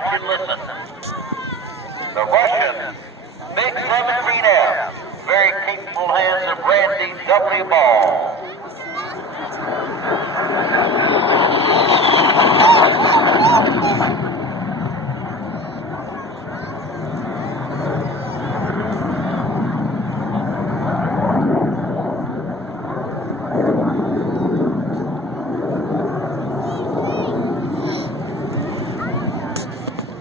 watch and listen. The Russian Big 17F, very capable hands of Randy W. Ball.